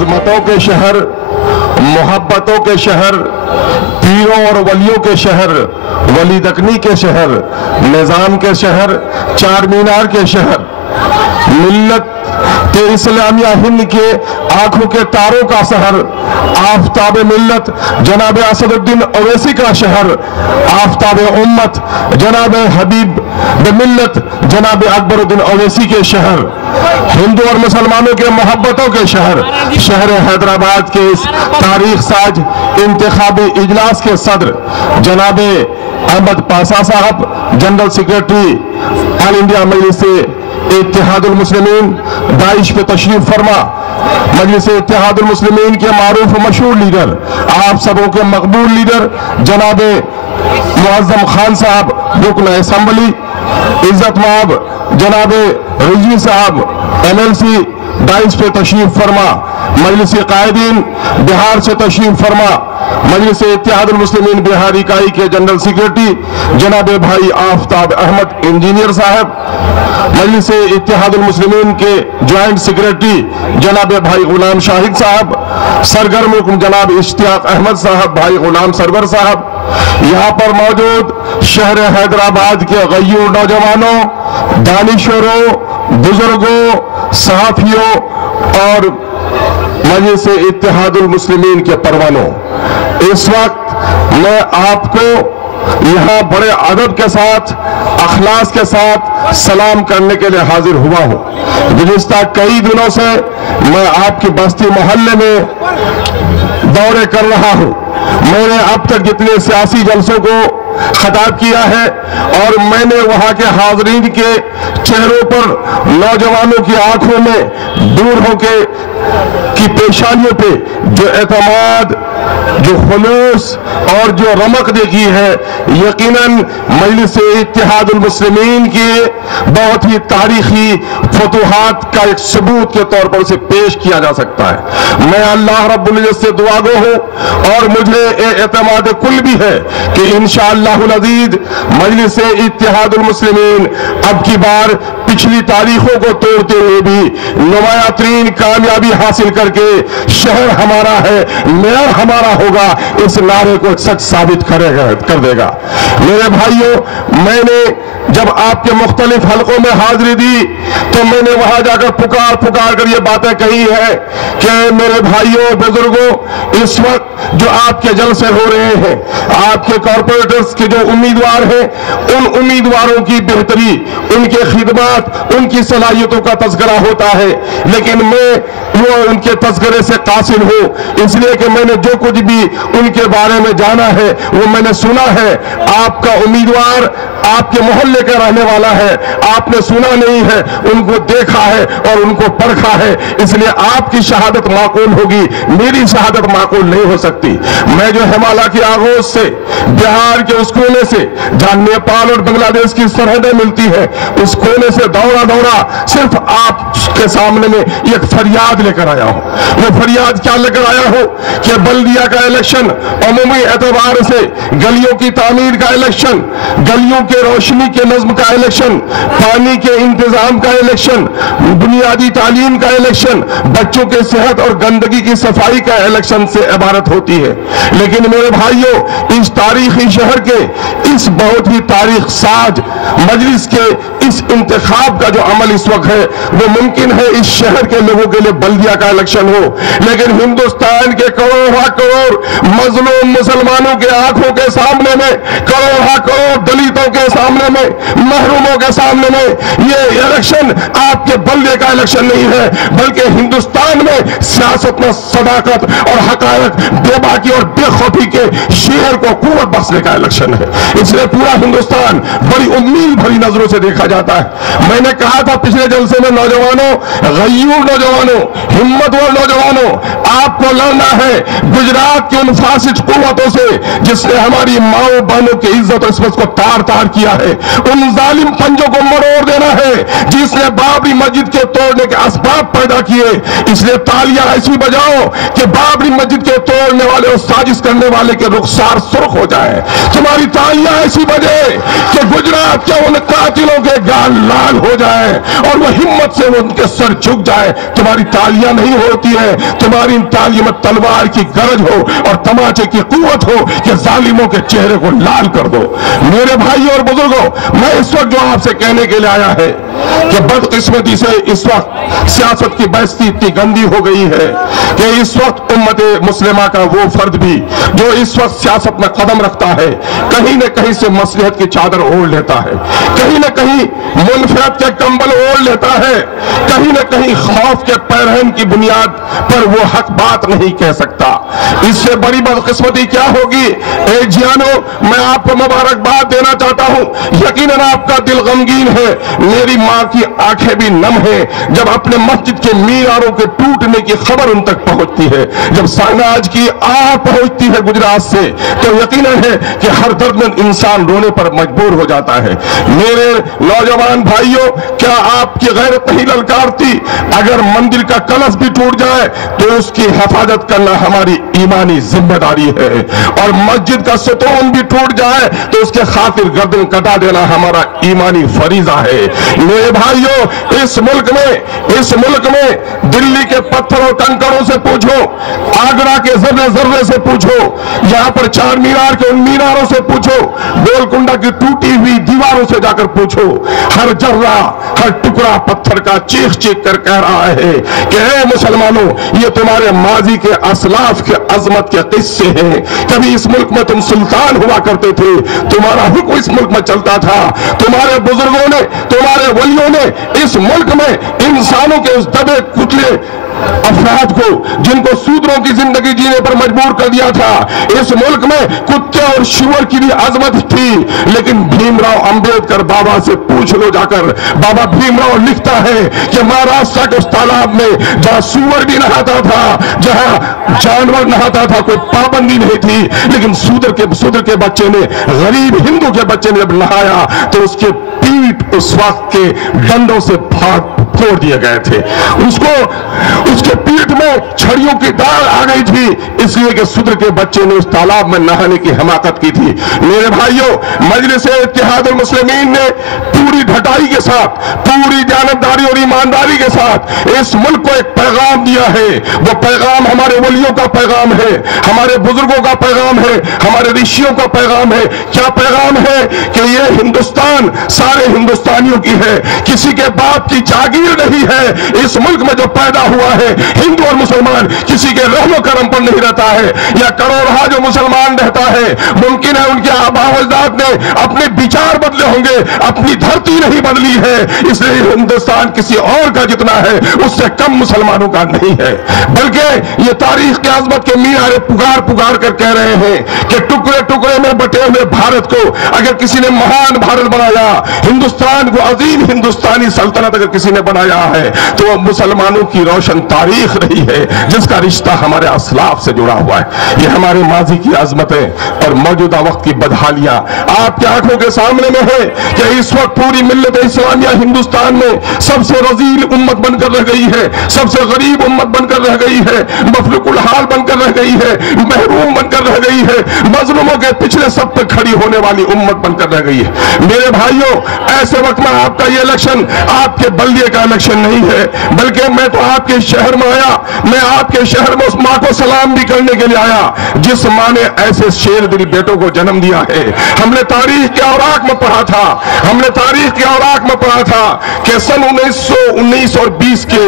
عظمتوں کے شہر، محبتوں کے شہر، پیروں اور ولیوں کے شہر، ولی دکنی کے شہر، نظام کے شہر، چار مینار کے شہر، ملت اسلامیہ ہند کے آنکھوں کے تاروں کا شہر، آفتاب ملت جناب اسد الدین اویسی کا شہر، آفتاب امت جناب حبیب ملت جناب اکبر الدین اویسی کے شہر، ہندو اور مسلمانوں کے محبتوں کے شہر، شہر حیدرآباد کے اس تاریخ ساز انتخابی اجلاس کے صدر جناب احمد پاسا صاحب، جنرل سیکریٹری آل انڈیا مجلس اتحاد المسلمین داعش پہ تشریف فرما، مجلس اتحاد المسلمین کے معروف و مشہور لیڈر، آپ سبوں کے مقبول لیڈر جناب معظم خان صاحب رکن اسمبلی، عزت مآب جناب رضوی صاحب MLC داعش پہ تشریف فرما، مجلس قائدین بہار سے تشریف فرما، مجلس اتحاد المسلمین بہار اکائی کے جنرل سیکریٹری جناب بھائی آفتاب احمد انجینئر صاحب، مجلس اتحاد المسلمین کے جوائنٹ سیکریٹری جناب بھائی غلام شاہد صاحب، سرگرم رکن جناب اشتیاق احمد صاحب، بھائی غلام سرور صاحب، یہاں پر موجود شہر حیدرآباد کے غیور نوجوانوں، دانشوروں، بزرگوں، صحافیوں اور مجلس اتحاد المسلمین کے پروانوں، اس وقت میں آپ کو یہاں بڑے ادب کے ساتھ، اخلاص کے ساتھ سلام کرنے کے لیے حاضر ہوا ہوں۔ گزشتہ کئی دنوں سے میں آپ کی بستی محلے میں دورے کر رہا ہوں، میں نے اب تک جتنے سیاسی جلسوں کو خطاب کیا ہے اور میں نے وہاں کے حاضرین کے چہروں پر، نوجوانوں کی آنکھوں میں، بوڑھوں کی پیشانیوں پہ جو اعتماد، جو خلوص اور جو رمق دیکھی ہے، یقیناً مجلس اتحاد المسلمین کی بہت ہی تاریخی فتوحات کا ایک ثبوت کے طور پر اسے پیش کیا جا سکتا ہے۔ میں اللہ رب العزت سے دعا گو ہوں اور مجھے اعتماد کل بھی ہے کہ انشاءاللہ العزیز مجلس اتحاد المسلمین اب کی بار پچھلی تاریخوں کو توڑتے ہوئے بھی نمایاں ترین کامیابی حاصل کر کے شہر ہمارا ہے، میئر ہمارا ہوگا، اس نعرے کو سچ ثابت کر دے گا۔ میرے بھائیوں، میں نے جب آپ کے مختلف حلقوں میں حاضری دی تو میں نے وہاں جا کر پکار کر یہ باتیں کہی ہے کہ میرے بھائیوں، بزرگوں، اس وقت جو آپ کے جلسے ہو رہے ہیں، آپ کے کارپوریٹرز کے جو امیدوار ہیں، ان امیدواروں کی بہتری، ان کے خدمات، ان کی صلاحیتوں کا تذکرہ ہوتا ہے، لیکن میں وہ ان کے تذکرے سے قاصر ہوں، اس لیے کہ میں نے جو کچھ بھی ان کے بارے میں جانا ہے وہ میں نے سنا ہے۔ آپ کا امیدوار آپ کے محلے کا رہنے والا ہے، آپ نے سنا نہیں ہے، ان کو دیکھا ہے اور ان کو پرکھا ہے، اس لیے آپ کی شہادت معقول ہوگی، میری شہادت معقول نہیں ہو سکتی۔ میں جو ہمالیہ کی آغوش سے، بہار کے اس کونے سے جہاں نیپال اور بنگلہ دیش کی سرحدیں ملتی ہیں، اس کونے سے دورہ صرف آپ کے سامنے میں ایک فریاد لے کر آیا ہوں۔ وہ فریاد کیا لے کر آیا ہوں کہ بلدیہ کا الیکشن، عمومی اعتبار سے گلیوں کی تعمیر کا الیکشن، گلیوں کے روشنی کے نظم کا الیکشن، پانی کے انتظام کا الیکشن، بنیادی تعلیم کا الیکشن، بچوں کے صحت اور گندگی کی صفائی کا الیکشن سے عبارت ہوتی ہے۔ لیکن میرے بھائیوں، اس تاریخی شہر کے اس بہت ہی تاریخ ساز مجلس کے اس انتخاب کا جو عمل اس وقت ہے، وہ ممکن ہے اس شہر کے لوگوں کے لیے بلدیہ کا الیکشن ہو، لیکن ہندوستان کے کروڑ مظلوم مسلمانوں کے آنکھوں کے سامنے میں، کروڑ دلیتوں کے سامنے میں، محروموں کے سامنے میں، یہ الیکشن آپ کے بلدیہ کا الیکشن نہیں ہے، بلکہ ہندوستان میں سیاست میں صداقت اور حقائق، بے باکی اور بے خوفی کے شعر کو قوت بخشنے کا الیکشن ہے۔ اس لیے پورا ہندوستان بڑی امید بھری نظروں سے دیکھا جاتا ہے۔ میں نے کہا تھا پچھلے جلسے میں، نوجوانوں، غیور نوجوانوں، ہمت ور نوجوانوں، آپ کو لڑنا ہے گجرات کے ان فاسد قوتوں سے جس نے ہماری ماؤں بہنوں کی عزت اور عصمت کو تار کیا ہے، ان ظالم پنجوں کو مروڑ دینا ہے جس نے بابری مسجد کے توڑنے کے اسباب پیدا کیے۔ اس لیے تالیاں ایسی بجاؤ کہ بابری مسجد کے توڑنے والے اور سازش کرنے والے کے رخسار سرخ ہو جائے۔ تمہاری تالیاں ایسی بجے کہ گجرات کے ان قاتلوں کے گال لال ہو جائے اور وہ ہمت سے ان کے سر جھک جائے. تمہاری تالیاں نہیں ہوتی ہے, تمہاری ان تالیوں میں تلوار کی گرج ہو اور تماچے کی قوت ہو کہ ظالموں کے چہرے کو لال کر دو. میرے بھائیوں اور بزرگوں, میں اس وقت جو آپ سے کہنے کے لیے آیا ہے کہ بدقسمتی سے اس وقت سیاست کی بحثی اتنی گندی ہو گئی ہے کہ اس وقت امت مسلمہ کا وہ فرد بھی جو اس وقت سیاست میں قدم رکھتا ہے کہیں نہ کہیں سے مصلحت کی چادر اوڑھ لیتا ہے, کہیں نہ کہیں منفرد کے کمبل اوڑھ لیتا ہے, کہیں نہ کہیں خوف کے پیرہن کی بنیاد پر وہ حق بات نہیں کہہ سکتا. اس سے بڑی بدقسمتی کیا ہوگی؟ اے جیانو, میں آپ کو مبارکباد دینا چاہتا ہوں. یقیناً آپ کا دل غمگین ہے, میری ماں کی آنکھیں بھی نم ہیں جب اپنے مسجد کے میناروں کے ٹوٹنے کی خبر ان تک پہنچتی ہے. جب ساناج کی آہ پہنچتی ہے گجرات سے تو یقیناً ہے کہ ہر درد میں انسان رونے پر مجبور ہو جاتا ہے. میرے نوجوان بھائیوں, کیا آپ کی غیرت نہیں للکارتی اگر مندر کا کلش بھی ٹوٹ جائے تو اس کی حفاظت کرنا ہماری ایمانی ذمہ داری ہے, اور مسجد کا ستون بھی ٹوٹ جائے تو اس کے خاطر گردن کٹا دینا ہمارا ایمانی فریضہ ہے. میرے بھائیوں, اس ملک میں دلی کے پتھر اور کنکروں سے پوچھو, آگرہ کے ذرے ذرے سے پوچھو, یہاں پر چار مینار کے ان میناروں سے پوچھو, گولکنڈا کی ٹوٹی ہوئی دیواروں سے جا کر پوچھو, ہر جرہ ہر ٹکڑا پتھر کا چیخ چیخ کر کہہ رہا ہے کہ اے مسلمانوں, یہ تمہارے ماضی کے اسلاف کے عظمت کے قصے ہیں. کبھی اس ملک میں تم سلطان ہوا کرتے تھے, تمہارا حکم اس ملک میں چلتا تھا, تمہارے بزرگوں نے, تمہارے ولیوں نے اس ملک میں انسانوں کے اس دبے کچلے افراد کو جن کو سودروں کی زندگی جینے پر مجبور کر دیا تھا, اس ملک میں کتے اور شور کی بھی عظمت تھی. لیکن بھیم راؤ امبیڈکر بابا سے پوچھ لو جا کر, بابا بھیم راؤ لکھتا ہے کہ مہاراشٹر کے اس تالاب میں جہاں سور بھی نہاتا تھا, جہاں جانور نہاتا تھا, کوئی پابندی نہیں تھی, لیکن سودر کے بچے نے, غریب ہندو کے بچے نے جب نہایا تو اس کے پیٹ اس وقت کے ڈنڈوں سے پھوڑ دیے گئے تھے. اس کے پیٹ میں چھڑیوں کی ڈال آ گئی تھی, اس لیے کہ سودر کے بچے نے اس تالاب میں نہانے کی حماقت کی تھی. میرے بھائیوں, مجلس اتحاد المسلمین نے پوری ڈھٹائی کے ساتھ, پوری جانبداری اور ایمانداری کے ساتھ اس ملک کو ایک پیغام دیا ہے. وہ پیغام ہمارے ولیوں کا پیغام ہے, ہمارے بزرگوں کا پیغام ہے, ہمارے رشیوں کا پیغام ہے. کیا پیغام ہے؟ کہ یہ ہندوستان سارے ہندوستانیوں کی ہے, کسی کے باپ کی جاگیر نہیں ہے. اس ملک میں جو پیدا ہوا ہے, ہندو اور مسلمان کسی کے رحم و کرم پر نہیں رہتا ہے. یا کروڑہا جو مسلمان رہتا ہے, ممکن ہے ان کے آباء و اجداد نے اپنے وچار بدلے ہوں گے, اپنی دھرتی نہیں بدلی ہے, اس لیے ہندوستان کسی اور کا جتنا ہے اس سے کم مسلمانوں کا نہیں ہے. بلکہ یہ تاریخ کی عظمت کے مینارے پکار کر کہہ رہے ہیں کہ ٹکڑے ٹکڑے میں بٹے ہوئے بھارت کو اگر کسی نے مہان بھارت بنایا, ہندوستان کو عظیم ہندوستانی سلطنت اگر کسی نے بنایا ہے, تو وہ مسلمانوں کی روشن تاریخ رہی ہے جس کا رشتہ ہمارے اسلاف سے جڑا ہوا ہے. یہ ہمارے ماضی کی عظمتیں اور موجودہ وقت کی بدحالیاں آپ کی آنکھوں کے سامنے میں ہے کہ اس وقت پوری ملت اسلامیہ ہندوستان میں سب سے رذیل امت بن کر رہ گئی ہے, سب سے غریب امت بن کر رہ گئی ہے, مفلوق الحال بن کر رہ گئی ہے, محروم بن کر رہ گئی ہے, مظلوموں کے پچھلے سب پہ کھڑی ہونے والی امت بن کر رہ گئی ہے. میرے بھائیوں, ایسے وقت میں آپ کا یہ الیکشن آپ کے بلدیے کا الیکشن نہیں ہے, بلکہ میں تو آپ کے شہر میں آیا, میں آپ کے شہر میں اس ماں کو سلام بھی کرنے کے لیے آیا جس ماں نے ایسے شیر دل بیٹوں کو جنم دیا ہے. ہم نے تاریخ کے اوراق میں پڑھا تھا, کہ سن 1919 اور 20 کے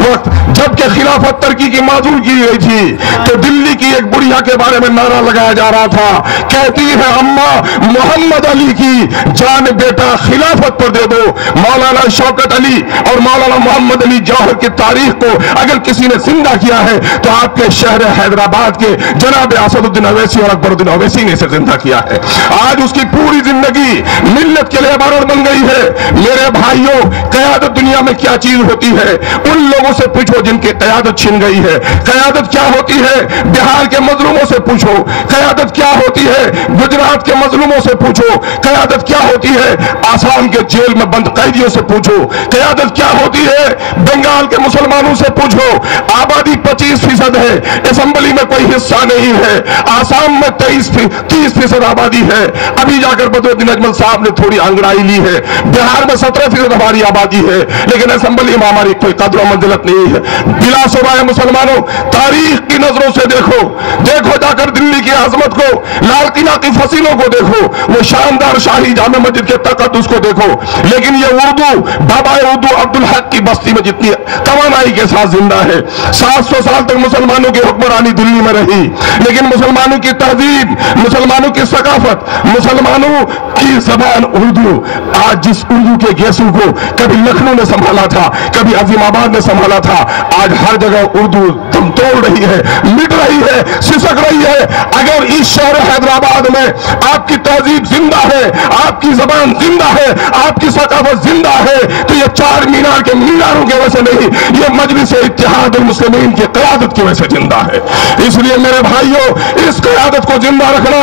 وقت جب کہ خلافت ترکی کی معذور کی گئی تھی تو دلی کی ایک بڑھیا کے بارے میں نعرہ لگایا جا رہا تھا, کہتی ہے اماں محمد علی کی جان بیٹا خلافت پر دے دو. مولانا شوکت علی اور مولانا محمد علی جوہر کی تاریخ کو اگر کسی نے زندہ کیا ہے تو آپ کے شہر حیدرآباد کے جناب اسد الدین اویسی اور اکبر الدین اویسی نے اسے زندہ کیا ہے. آج اس کی پوری زندگی ملت کے لیے عبارت بن گئی ہے. میرے بھائیوں, قیادت دنیا میں کیا چیز ہوتی ہے ان لوگوں سے پوچھو جن کی قیادت چھن گئی ہے. قیادت کیا ہوتی ہے بہار کے مظلوموں سے پوچھو, قیادت کیا ہوتی ہے گجرات کے مظلوموں سے پوچھو, قیادت کیا ہوتی ہے آسام کے جیل میں بند قیدیوں سے पूछो क़यादत क्या होती है, बंगाल के मुसलमानों से पूछो, आबादी 25% है, असेंबली में कोई हिस्सा नहीं है, आसाम में 30% आबादी है, अभी जाकर बदरुद्दीन अजमल साहब ने थोड़ी अंगड़ाई ली है, बिहार में 17% हमारी आबादी है, लेकिन असेंबली में हमारी कोई कदर और मंजिलत नहीं है। बिला शुबा मुसलमानों, तारीख की नजरों से देखो, देखो जाकर दिल्ली की अजमत को, लाल किला की फसीलों को देखो, वो शानदार शाही जामे मस्जिद के तकद्दुस को देखो, लेकिन ये उर्दू, बाबा उर्दू अब्दुल हक की बस्ती में जितनी तवानाई के साथ जिंदा है। 700 साल तक मुसलमानों की हुक्मरानी दिल्ली में रही, लेकिन मुसलमानों की तहजीब, मुसलमानों की सकाफत, मुसलमानों की जबान उर्दू, आज जिस उर्दू के गेसू को कभी लखनऊ ने संभाला था, कभी अजीमाबाद ने संभाला था, आज हर जगह उर्दू दम तोड़ रही है, मिट रही है, सिसक रही है। अगर इस शहर हैदराबाद में आपकी तहजीब जिंदा है, आपकी जबान जिंदा है, आपकी सकाफत जिंदा है, तो ये चार मीनार के मीनारों की वजह से नहीं, ये मजलिस इत्तेहाद मुस्लिमीन की क़यादत की वजह से जिंदा है। इसलिए मेरे भाइयों, इस क़यादत को जिंदा रखना,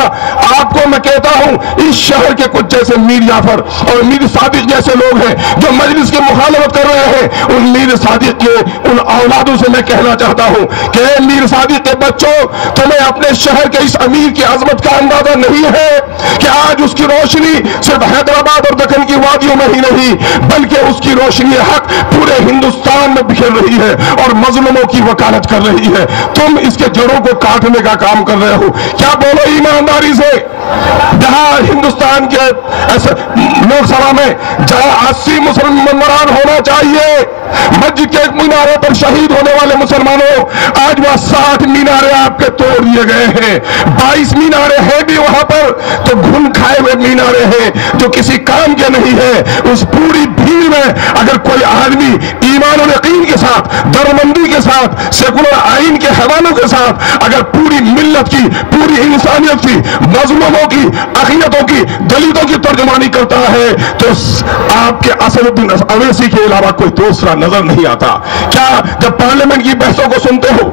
आपको मैं कहता हूं, इस शहर के कुछ जैसे मीर जाफर और मीर सादिक जैसे लोग हैं जो मजलिस की मुखालफत कर रहे हैं, उन मीर सादिक के उन औलादों से मैं कहना चाहता हूं कि मीर सादिक के बच्चों, तुम्हें अपने शहर के इस अमीर की अजमत का अंदाजा नहीं है कि आज उसकी रोशनी सिर्फ हैदराबाद और दक्कन की वादियों में ही नहीं, बल्कि उसकी रोशनी हक पूरे हिंदुस्तान में बिखर रही है और मजलूमों की वकालत कर रही है। तुम इसके जड़ों को काटने का काम कर रहे हो। क्या बोलो ईमानदारी से, जहां हिंदुस्तान के लोकसभा में जहां 80 मुसलमान होना चाहिए, मस्जिद के एक मीनारे पर शहीद होने वाले मुसलमानों, आज वह 60 मीनारे आपके तोड़ दिए गए हैं। 22 मीनारे हैं भी वहां पर तो घुन खाए हुए मीनारे हैं जो किसी काम के नहीं है। उस पूरी भीड़ में अगर कोई आदमी ईमान और यकीन के साथ, दरमंदी के साथ, सेकुलर आइन के हवालों के साथ अगर पूरी मिल्लत की, पूरी इंसानियत की, मजलूमों की, अक़ीदतों की, दलितों की तर्जुमानी करता है, तो आपके असदुद्दीन अवैसी के अलावा कोई दूसरा नजर नहीं आता। क्या जब पार्लियामेंट की बहसों को सुनते हो,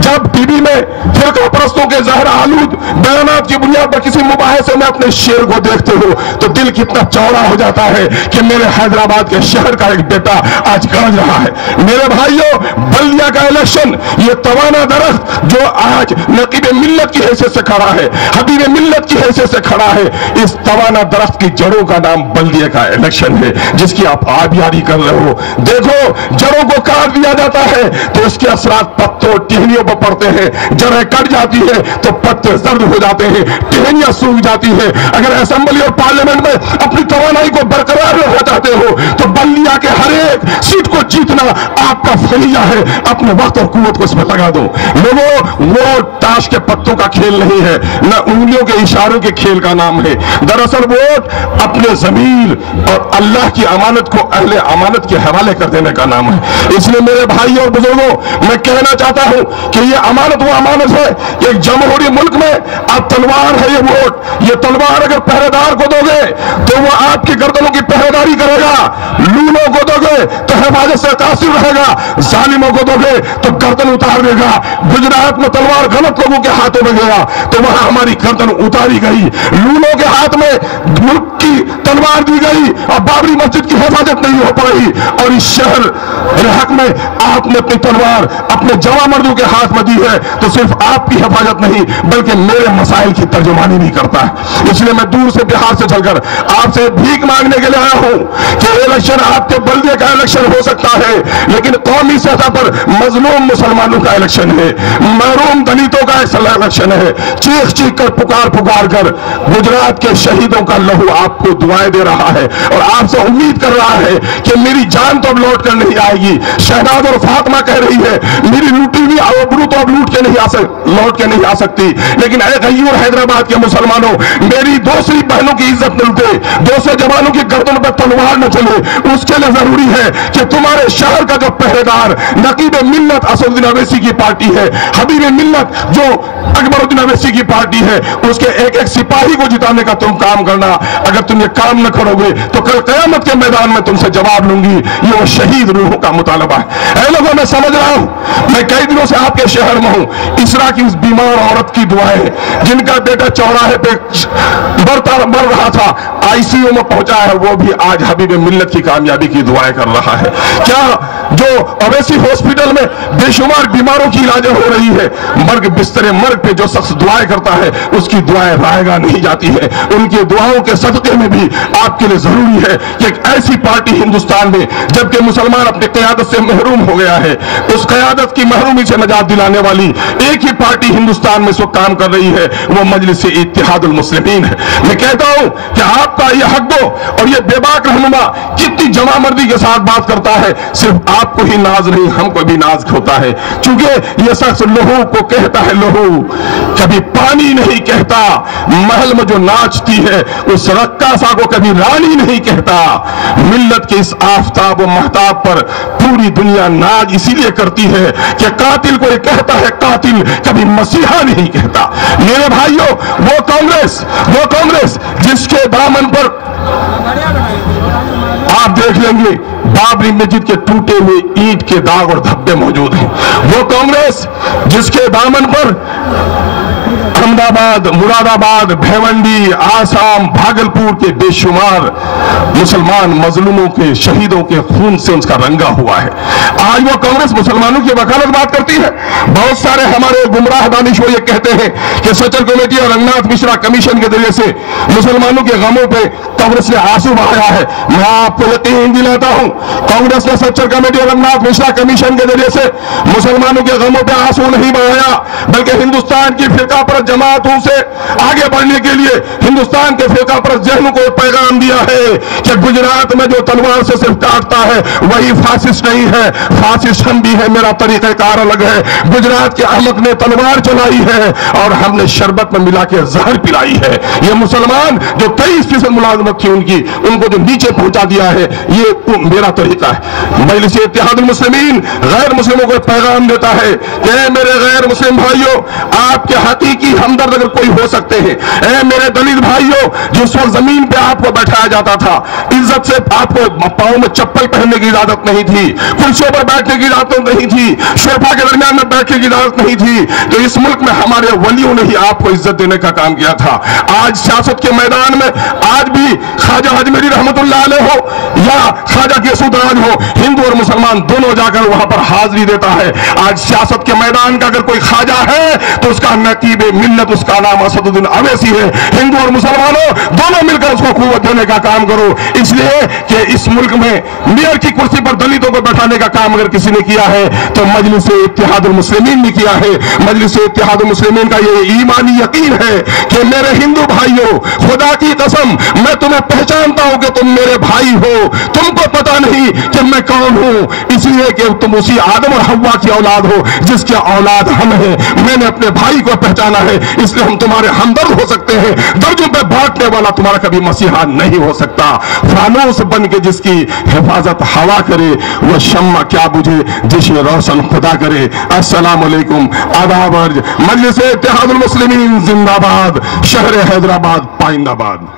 जब टीवी में फिरका परस्तों के जहर आलूद बयानात की बुनियाद पर किसी मुबाहिसे में अपने शेर को देखते हो, तो दिल कितना चौड़ा हो जाता है कि मेरे हैदराबाद के शहर का एक बेटा आज गरज रहा है। मेरे भाइयों, बल्दिया का इलेक्शन, ये तवाना दरख्त जो आज नकीब मिल्लत की हैसियत से खड़ा है, हबीब मिल्लत की हैसियत से खड़ा है, इस तवाना दरख्त की जड़ों का नाम बल्दिया का इलेक्शन है, जिसकी आप आबियारी कर रहे हो। देखो, जड़ों को काट दिया जाता है तो इसके असरात पत्तों टहनियों पर पड़ते हैं। जड़ें कट जाती है तो पत्ते जर्द हो जाते हैं, टहनियां सूख जाती है। अगर असेंबली और पार्लियामेंट में अपनी तवानाई को बरकरार रखना चाहते हो तो बल्दिया के हर एक सीट को जीतना आपका फरिया है। अपने वक्त और कुव्वत को इसमें लगा दो। लोगों, वो ताश के पत्तों का खेल नहीं है, न उंगलियों के इशारों के खेल का नाम है। दरअसल वोट अपने ज़मीर और अल्लाह की अमानत को अहले अमानत के हवाले कर देने का नाम है। इसलिए मेरे भाई और बुजुर्गों, मैं कहना चाहता हूं कि ये अमानत वो अमानत है, एक जमहूरी मुल्क में अब तलवार है ये वोट। ये तलवार अगर पहरेदार को दोगे तो वो आपकी गर्दनों की पहरेदारी करेगा, लूलों को दोगे तो हिफाजत से कासिर रहेगा, जालिमों को दोगे तो गर्दन उतार देगा। गुजरात में तलवार गलत लोगों के हाथों में गया तो वहां हमारी गर्दन उतारी गई, लूलों के हाथ में मुल्क की तलवार दी गई और बाबरी मस्जिद की हिफाजत नहीं हो पाई। और इस शहर हक में आपने अपनी तलवार अपने जवा मर्दों के हाथ में दी है तो सिर्फ आपकी हिफाजत नहीं बल्कि मेरे मसाइल की तर्जुमानी भी करता है। इसलिए मैं दूर से बिहार से चलकर आपसे भीख मांगने के लिए आया हूं कि इलेक्शन आपके बल्दिया का इलेक्शन हो सकता है, लेकिन कौमी सतह पर मजलूम मुसलमानों का इलेक्शन है, महरूम दलितों का इलेक्शन है। चीख चीख कर, पुकार पुकार कर गुजरात के शहीदों का लहू आपको दुआएं दे रहा है और आपसे उम्मीद कर रहा है कि मेरी जान तो अब लौट कर नहीं आएगी। शहनाज और फातिमा कह रही है मेरी लूटी हुई आबरू तो अब लौट के नहीं आ सकती, लेकिन ऐ गयूर हैदराबाद के मुसलमानों, मेरी दूसरी बहनों की इज्जत न लुटे, दूसरे जवानों की गर्दन पर तलवार न चले, उसके लिए जरूरी है कि तुम्हारे शहर का जो पहरेदार नकीब मिल्लत असदुद्दीन अवैसी की पार्टी है, हबीब मिल्लत जो अकबरुद्दीन अवैसी की पार्टी है, उसके एक एक सिपाही को जिताने का तुम काम करना। अगर तुम ये काम न करोगे तो कल क़यामत के मैदान में तुमसे जवाब लूंगी। ये वो शहीद रूहों का मुतालबा है। ऐ लोगों, मैं समझ रहा हूं, मैं कई दिनों से आपके शहर में हूं। इसरा की उस बीमार औरत की दुआएं, जिनका बेटा चौराहे पे मर रहा था, आईसीयू में पहुंचा है, वो भी आज हबीब मिल्लत की कामयाबी की दुआएं कर रहा है। क्या जो अवैसी हॉस्पिटल में बेशुमार बीमारों की इलाजें हो रही है, मर्ग बिस्तरे मर्ग पे जो शख्स दुआएं करता है, उसकी दुआएं रायगा नहीं जाती है। उनकी दुआओं के सदक़े में भी आपके लिए जरूरी है कि एक ऐसी पार्टी हिंदुस्तान में, जबकि मुसलमान अपनी क़यादत से महरूम हो गया है, उस क़यादत की महरूमी से निजात दिलाने वाली एक ही पार्टी हिंदुस्तान में इस वक्त काम कर रही है, वो मजलिस इत्तेहादुल मुस्लिमीन है। मैं कहता हूं कि आपका यह हक दो, और ये बेबाक रहनुमा कितनी जमामर्दी के साथ बात करता है, सिर्फ आपको ही नाज नहीं, हमको भी नाज होता है। चूंकि यह शख्स लोहू को कहता है लोहू, कभी पानी नहीं कहता। महल में जो नाचती है उस रक्कासा को कभी रानी नहीं कहता। मिल्लत के इस आफताब व महताब पर पूरी दुनिया नाज इसीलिए करती है कि कातिल को कहता है कातिल, कभी मसीहा नहीं कहता। मेरे भाइयों, वो कांग्रेस जिसके दामन पर आप देख लेंगे बाबरी मस्जिद के टूटे हुए ईंट के दाग और धब्बे मौजूद हैं। वो कांग्रेस जिसके दामन पर अहमदाबाद, मुरादाबाद, भिवंडी, आसाम, भागलपुर के बेशुमार मुसलमान मजलूमों के, शहीदों के खून से उसका रंगा हुआ है। आज वो कांग्रेस मुसलमानों की वकालत बात करती है। बहुत सारे हमारे गुमराह दानिश ये कहते हैं कि सचर कमेटी और रंगनाथ मिश्रा कमीशन के जरिए से मुसलमानों के गमों पे कांग्रेस ने आंसू बहाया है। मैं आपको यकीन दिलाता हूं, कांग्रेस ने सचर कमेटी और रंगनाथ मिश्रा कमीशन के जरिए से मुसलमानों के गमों पे आंसू नहीं बहाया, बल्कि हिंदुस्तान की फिरका परस्त जमातों से आगे बढ़ने के लिए हिंदुस्तान के फिरका परस्त जहनों को पैगाम दिया है कि गुजरात में जो तलवार से सिर्फ काटता है वही फासिस्ट नहीं है, फासिस्ट हम भी है, मेरा तरीक़ेकार अलग है। गुजरात के अहमद ने तलवार चलाई है और हमने शरबत में मिला के जहर पिलाई है। ये मुसलमान जो 23% मुलाजमत थी उनकी, उनको जो नीचे पहुंचा दिया है, ये मेरा तरीका है। मजलिस इत्तेहादुल मुस्लिमीन गैर मुस्लिमों को पैगाम देता है कि मेरे गैर मुस्लिम भाइयों, आपके हकीकी हमदर्द अगर कोई हो सकते हैं, ऐ मेरे दलित भाइयों, जिस वक्त जमीन पे आपको बैठाया जाता था, इज्जत से आपको पांव में चप्पल पहनने की इजाजत नहीं थी, कुर्सियों पर बैठने की इजाजत नहीं थी, शोफा के दरमियान में बैठने की इजाजत नहीं थी, तो इस मुल्क में हमारे वलियों ने ही आपको इज्जत देने का काम किया था। आज सियासत के मैदान में आज भी ख्वाजा अजमेरी रहमतुल्लाह अलैह हो या ख्वाजा केसुदाज हो, हिंदू और मुसलमान दोनों जाकर वहां पर हाजिरी देता है। आज सियासत के मैदान का अगर कोई ख्वाजा है तो उसका नकीब मिल्लत, उसका नाम असदुद्दीन अवैसी है। हिंदू और मुसलमानों दोनों मिलकर उसको कुव्वत देने का काम करो, इसलिए कि इस मुल्क में मेयर की कुर्सी पर दलितों को बैठाने का काम अगर किसी ने किया है तो मजलिस इत्तेहादुल मुस्लिमीन ने किया है। मजलिस इत्तेहादुल मुस्लिमीन का ये ईमानी यकीन है कि मेरे हिंदू भाइयों, खुदा की कसम मैं तुम्हें पहचानता हूं कि तुम मेरे भाई हो, तुमको पता नहीं कि मैं कौन हूं, इसलिए कि तुम उसी आदम और हव्वा की औलाद हो जिसके औलाद हम हैं। मैंने अपने भाई को पहचाना है, इसलिए हम तुम्हारे हमदर्द हो सकते हैं, दर्जों पे बांटने वाला तुम्हारा कभी मसीहा नहीं हो सकता। फानूस बन के जिसकी हिफाजत हवा करे, वह शम्मा क्या बुझे जिसे रोशन खुदा करे। अस्सलाम वालेकुम, आदाब अर्ज। मजलिस इत्तेहादुल मुस्लिमीन जिंदाबाद, शहर हैदराबाद पाइंदाबाद।